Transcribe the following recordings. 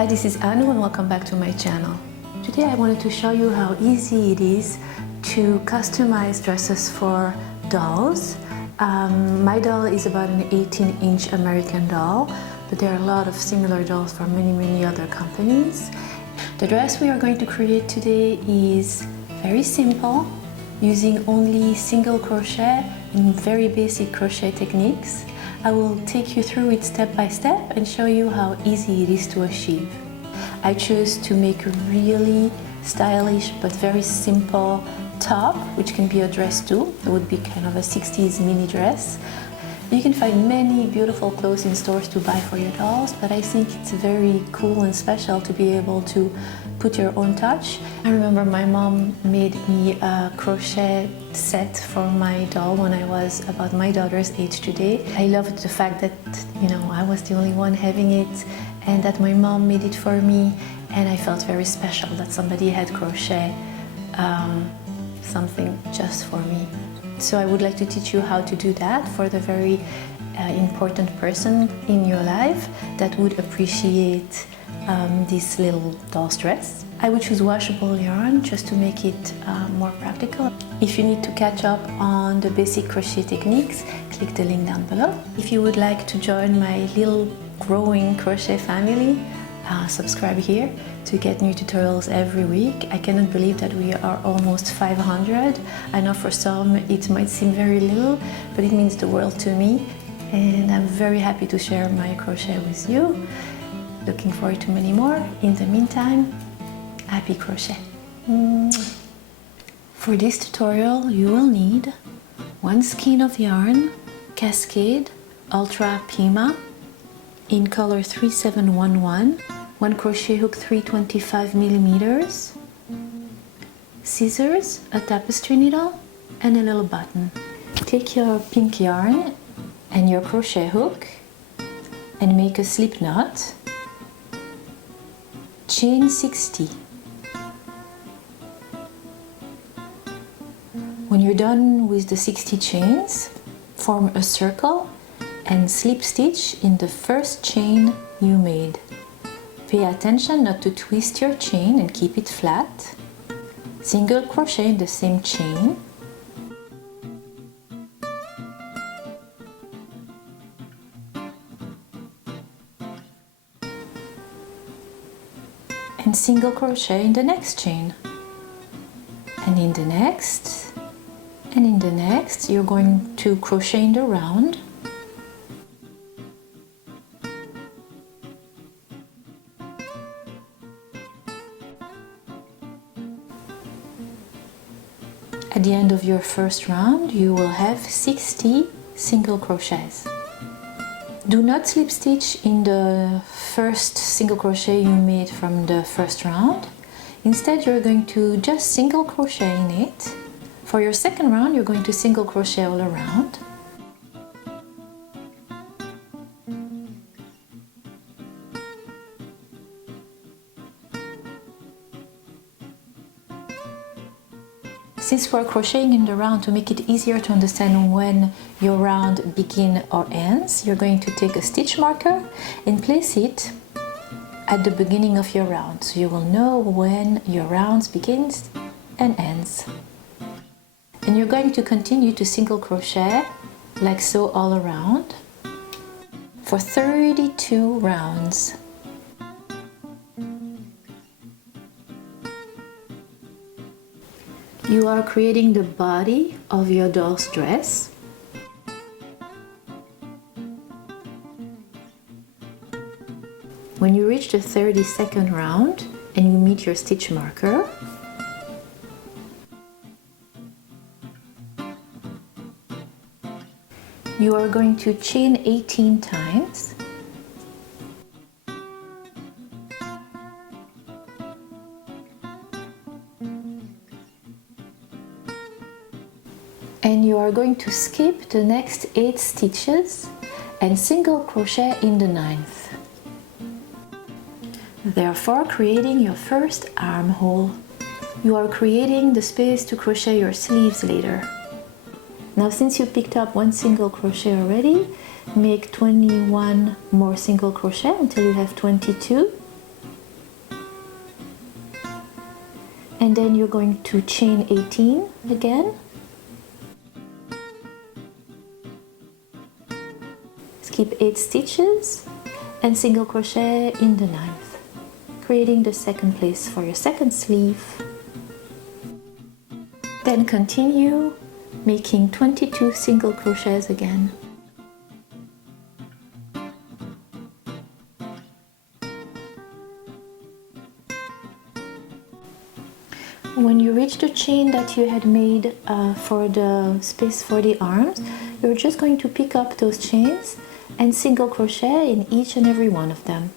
Hi, this is Anu and welcome back to my channel. Today I wanted to show you how easy it is to customize dresses for dolls. My doll is about an 18-inch American doll, but there are a lot of similar dolls from many other companies. The dress we are going to create today is very simple, using only single crochet and very basic crochet techniques. I will take you through it step by step and show you how easy it is to achieve. I chose to make a really stylish but very simple top, which can be a dress too. It would be kind of a 60s mini dress. You can find many beautiful clothes in stores to buy for your dolls, but I think it's very cool and special to be able to put your own touch. I remember my mom made me a crochet set for my doll when I was about my daughter's age today. I loved the fact that, I was the only one having it and that my mom made it for me, and I felt very special that somebody had crochet something just for me. So I would like to teach you how to do that for the very important person in your life that would appreciate this little doll's dress. I would choose washable yarn just to make it more practical. If you need to catch up on the basic crochet techniques, click the link down below. If you would like to join my little growing crochet family, subscribe here to get new tutorials every week. I cannot believe that we are almost 500. I know for some it might seem very little, but it means the world to me, and I'm very happy to share my crochet with you. Looking forward to many more. In the meantime, happy crochet. For this tutorial you will need one skein of yarn, Cascade Ultra Pima in color 3711, one crochet hook 325 millimeters, scissors, a tapestry needle, and a little button. Take your pink yarn and your crochet hook and make a slip knot. Chain 60. When you're done with the 60 chains, form a circle and slip stitch in the first chain you made. Pay attention not to twist your chain and keep it flat. Single crochet in the same chain. And single crochet in the next chain. And in the next, and in the next, you're going to crochet in the round. At the end of your first round, you will have 60 single crochets. Do not slip stitch in the first single crochet you made from the first round. Instead, you're going to just single crochet in it. For your second round, you're going to single crochet all around. Since we're crocheting in the round, to make it easier to understand when your round begins or ends, you're going to take a stitch marker and place it at the beginning of your round, so you will know when your round begins and ends. And you're going to continue to single crochet like so all around for 32 rounds. You are creating the body of your doll's dress. When you reach the 32nd round and you meet your stitch marker, you are going to chain 18 times. And you are going to skip the next 8 stitches and single crochet in the 9th. Therefore, creating your first armhole. You are creating the space to crochet your sleeves later. Now, since you picked up one single crochet already, make 21 more single crochet until you have 22. and then you're going to chain 18 again. Skip 8 stitches and single crochet in the 9th, creating the second place for your second sleeve. Then continue making 22 single crochets again. When you reach the chain that you had made for the space for the arms, you're just going to pick up those chains and single crochet in each and every one of them.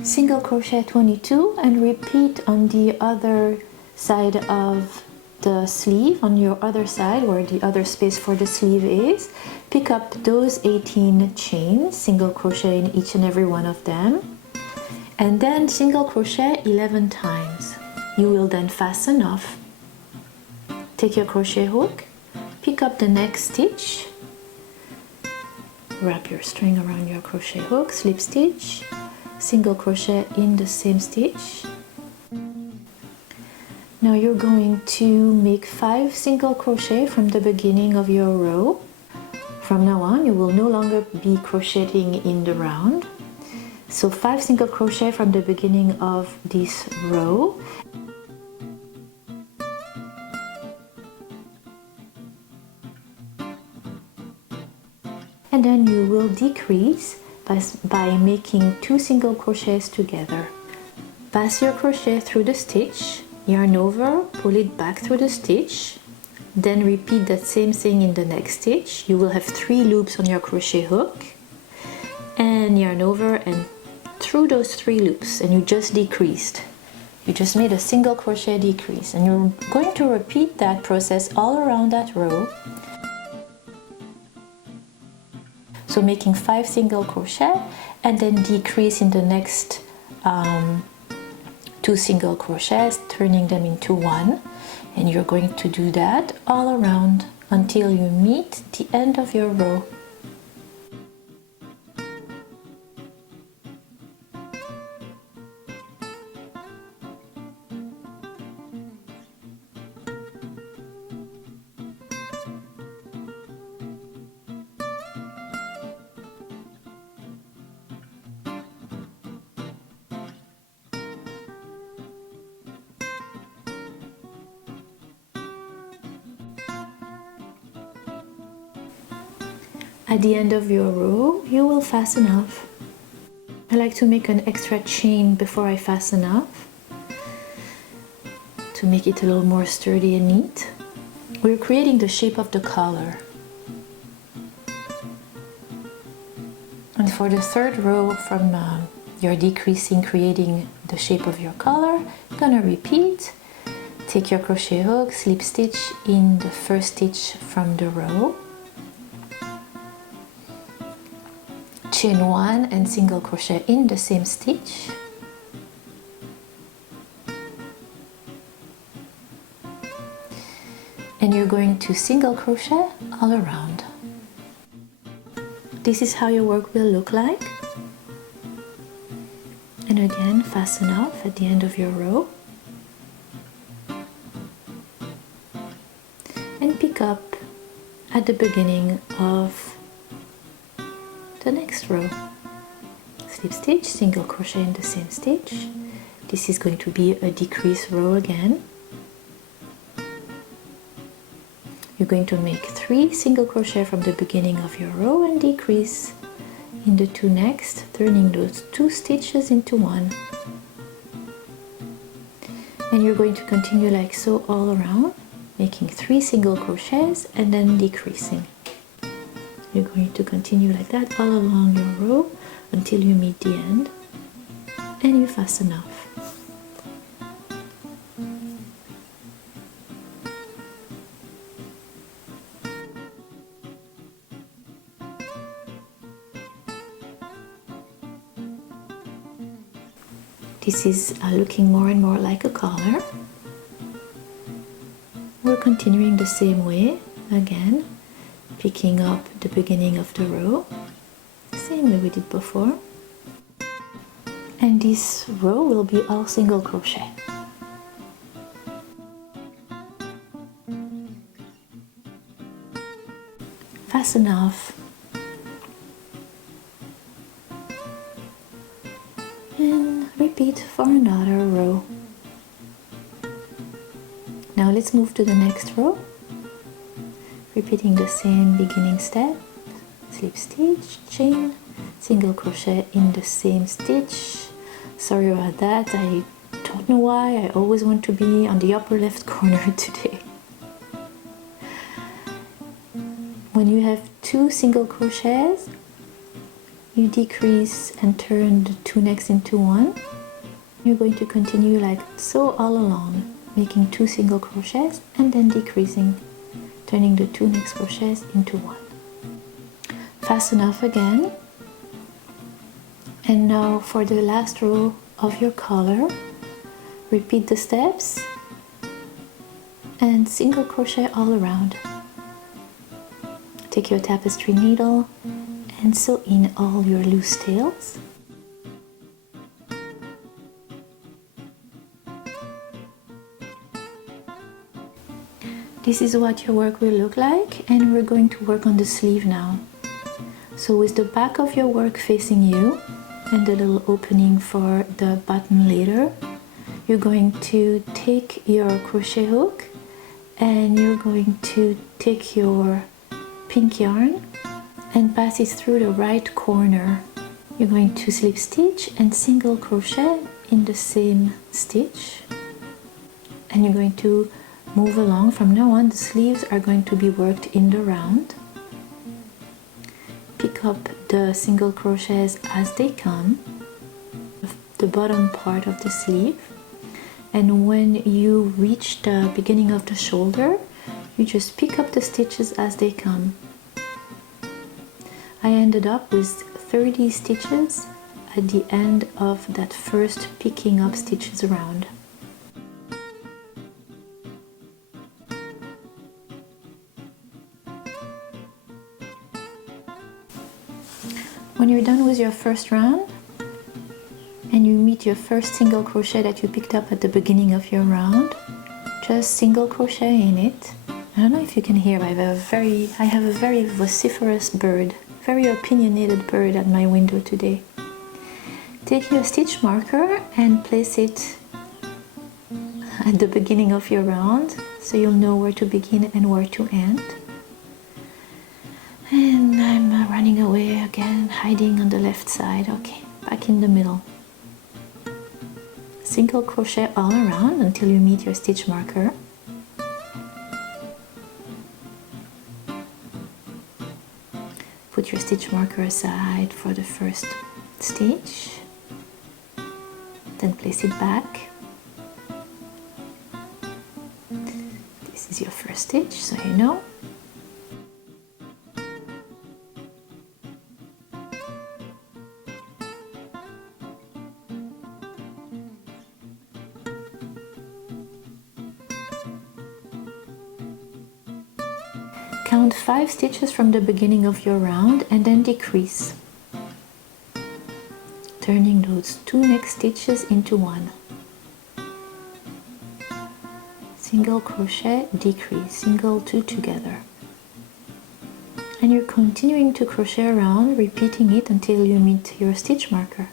Single crochet 22 and repeat on the other side of the sleeve, on your other side where the other space for the sleeve is. Pick up those 18 chains, single crochet in each and every one of them, and then single crochet 11 times. You will then fasten off. Take your crochet hook, pick up the next stitch, wrap your string around your crochet hook, slip stitch, single crochet in the same stitch. Now you're going to make 5 single crochet from the beginning of your row. From now on you will no longer be crocheting in the round. So 5 single crochet from the beginning of this row. And then you will decrease by making 2 single crochets together. Pass your crochet through the stitch, yarn over, pull it back through the stitch, then repeat that same thing in the next stitch. You will have 3 loops on your crochet hook, and yarn over and through those 3 loops, and you just decreased. You just made a single crochet decrease, and you're going to repeat that process all around that row. So making 5 single crochet and then decrease in the next 2 single crochets, turning them into 1, and you're going to do that all around until you meet the end of your row. At the end of your row, you will fasten off. I like to make an extra chain before I fasten off to make it a little more sturdy and neat. We're creating the shape of the collar. And for the 3rd row from your decreasing, creating the shape of your collar, you're gonna repeat. Take your crochet hook, slip stitch in the first stitch from the row, chain 1 and single crochet in the same stitch, and you're going to single crochet all around. This is how your work will look like. And again, fasten off at the end of your row and pick up at the beginning of the next row. Slip stitch, single crochet in the same stitch. This is going to be a decrease row again. You're going to make 3 single crochet from the beginning of your row and decrease in the 2 next, turning those 2 stitches into 1. And you're going to continue like so all around, making 3 single crochets and then decreasing. You're going to continue like that all along your row until you meet the end and you fasten off. This is looking more and more like a collar. We're continuing the same way, again, picking up the beginning of the row, same way we did before. And this row will be all single crochet. Fasten off. And repeat for another row. Now let's move to the next row. Repeating the same beginning step, slip stitch, chain, single crochet in the same stitch. Sorry about that, I don't know why, I always want to be on the upper left corner today. When you have 2 single crochets, you decrease and turn the 2 next into 1. You're going to continue like so all along, making 2 single crochets and then decreasing, turning the 2 next crochets into 1. Fasten off again. And now for the last row of your collar, repeat the steps and single crochet all around. Take your tapestry needle and sew in all your loose tails. This is what your work will look like, and we're going to work on the sleeve now. So with the back of your work facing you and the little opening for the button later, you're going to take your crochet hook and you're going to take your pink yarn and pass it through the right corner. You're going to slip stitch and single crochet in the same stitch, and you're going to move along. From now on, the sleeves are going to be worked in the round. Pick up the single crochets as they come, the bottom part of the sleeve, and when you reach the beginning of the shoulder, you just pick up the stitches as they come. I ended up with 30 stitches at the end of that first picking up stitches round. When you're done with your first round and you meet your first single crochet that you picked up at the beginning of your round, just single crochet in it. I don't know if you can hear, but I have a very vociferous bird, very opinionated bird at my window today. Take your stitch marker and place it at the beginning of your round so you'll know where to begin and where to end. And I'm running away again, hiding on the left side. Okay, back in the middle. Single crochet all around until you meet your stitch marker. Put your stitch marker aside for the first stitch. Then place it back. This is your first stitch, so you know. Count 5 stitches from the beginning of your round and then decrease, turning those 2 next stitches into 1. Single crochet, decrease, single 2 together. And you're continuing to crochet around, repeating it until you meet your stitch marker.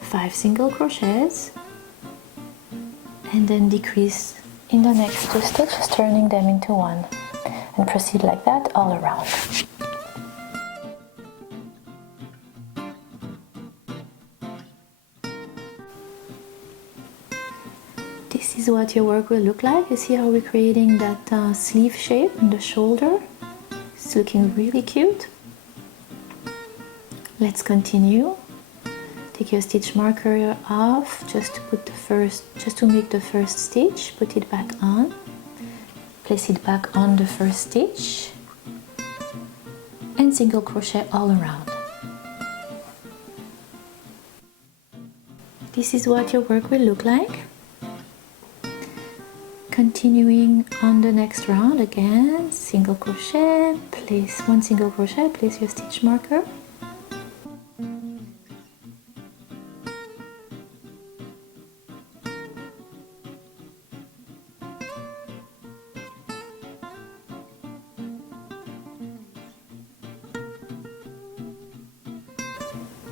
5 single crochets and then decrease in the next 2 stitches, turning them into 1. And proceed like that all around. This is what your work will look like. You see how we're creating that sleeve shape in the shoulder? It's looking really cute. Let's continue. Take your stitch marker off just to make the first stitch. Put it back on. Place it back on the first stitch and single crochet all around. this is what your work will look like. Continuing on the next round, again, single crochet, place 1 single crochet, place your stitch marker.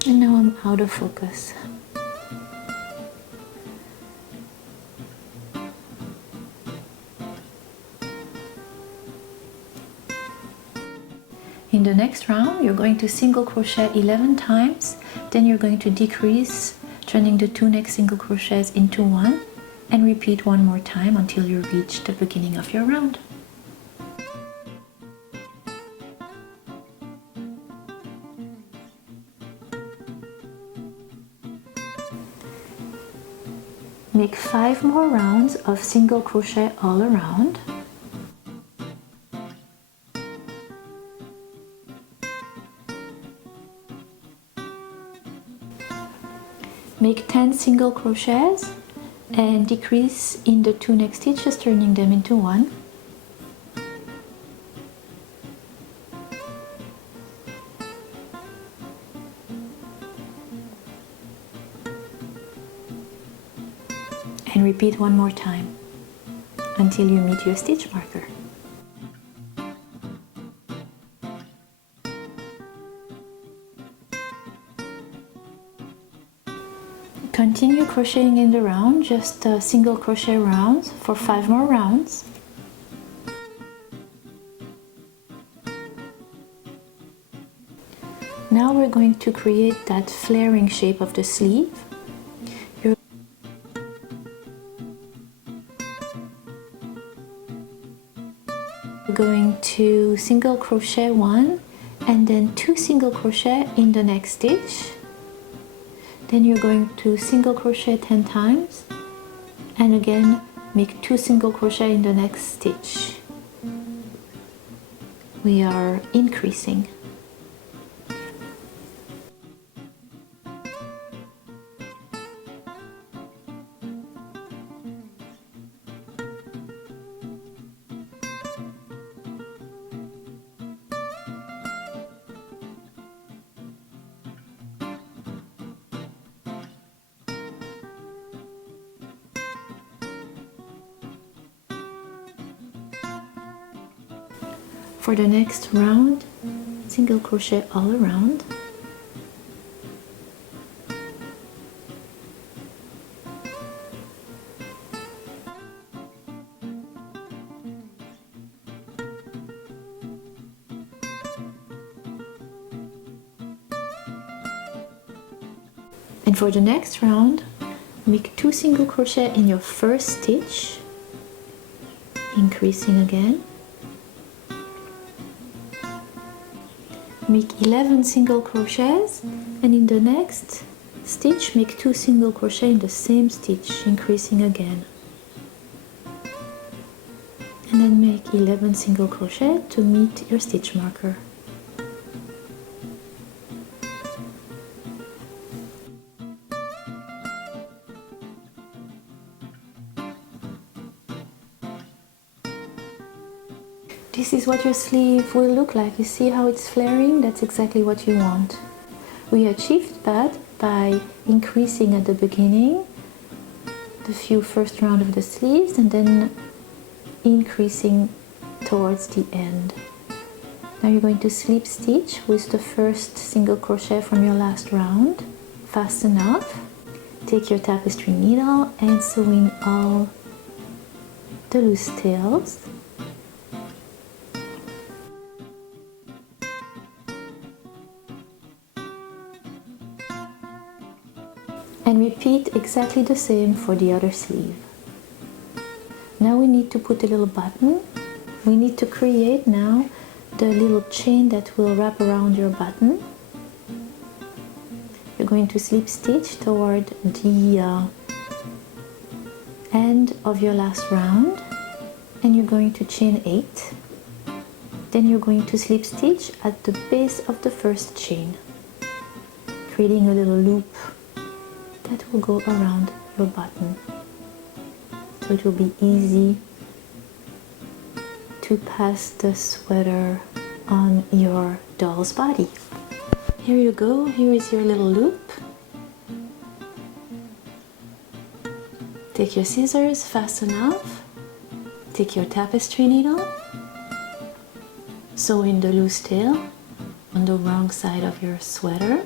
And now I'm out of focus. In the next round, you're going to single crochet 11 times, then you're going to decrease, turning the 2 next single crochets into 1, and repeat 1 more time until you reach the beginning of your round. Make 5 more rounds of single crochet all around. Make 10 single crochets and decrease in the 2 next stitches, turning them into 1. And repeat 1 more time until you meet your stitch marker. Continue crocheting in the round, just single crochet rounds for 5 more rounds. Now we're going to create that flaring shape of the sleeve. You're going to single crochet 1 and then 2 single crochet in the next stitch. Then you're going to single crochet 10 times and again make 2 single crochet in the next stitch. We are increasing. For the next round, single crochet all around. And for the next round, make 2 single crochet in your first stitch, increasing again. Make 11 single crochets and in the next stitch make 2 single crochet in the same stitch, increasing again. And then make 11 single crochet to meet your stitch marker. This is what your sleeve will look like. You see how it's flaring? That's exactly what you want. We achieved that by increasing at the beginning the few first round of the sleeves and then increasing towards the end. Now you're going to slip stitch with the first single crochet from your last round. Fasten up. Take your tapestry needle and sew in all the loose tails. And repeat exactly the same for the other sleeve. Now we need to put a little button. We need to create now the little chain that will wrap around your button. You're going to slip stitch toward the end of your last round and you're going to chain 8. Then you're going to slip stitch at the base of the first chain, creating a little loop that will go around your button. So it will be easy to pass the sweater on your doll's body. Here you go, here is your little loop. Take your scissors, fasten off. Take your tapestry needle, sew in the loose tail on the wrong side of your sweater.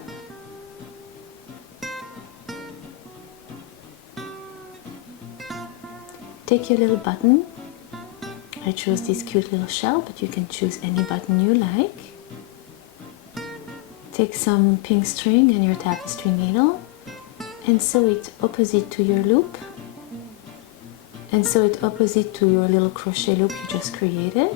Take your little button. I chose this cute little shell, but you can choose any button you like. Take some pink string and your tapestry needle and sew it opposite to your loop, and sew it opposite to your little crochet loop you just created.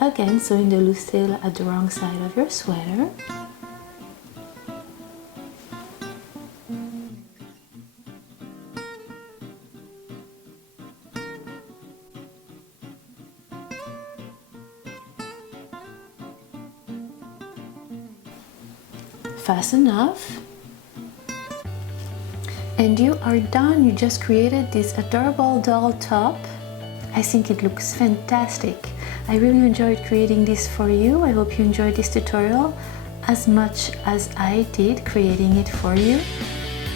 Again, sewing the loose tail at the wrong side of your sweater. Fasten off. And you are done. You just created this adorable doll top. I think it looks fantastic. I really enjoyed creating this for you. I hope you enjoyed this tutorial as much as I did creating it for you.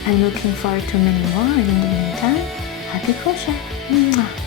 I'm looking forward to many more, and in the meantime, happy crochet! Mwah.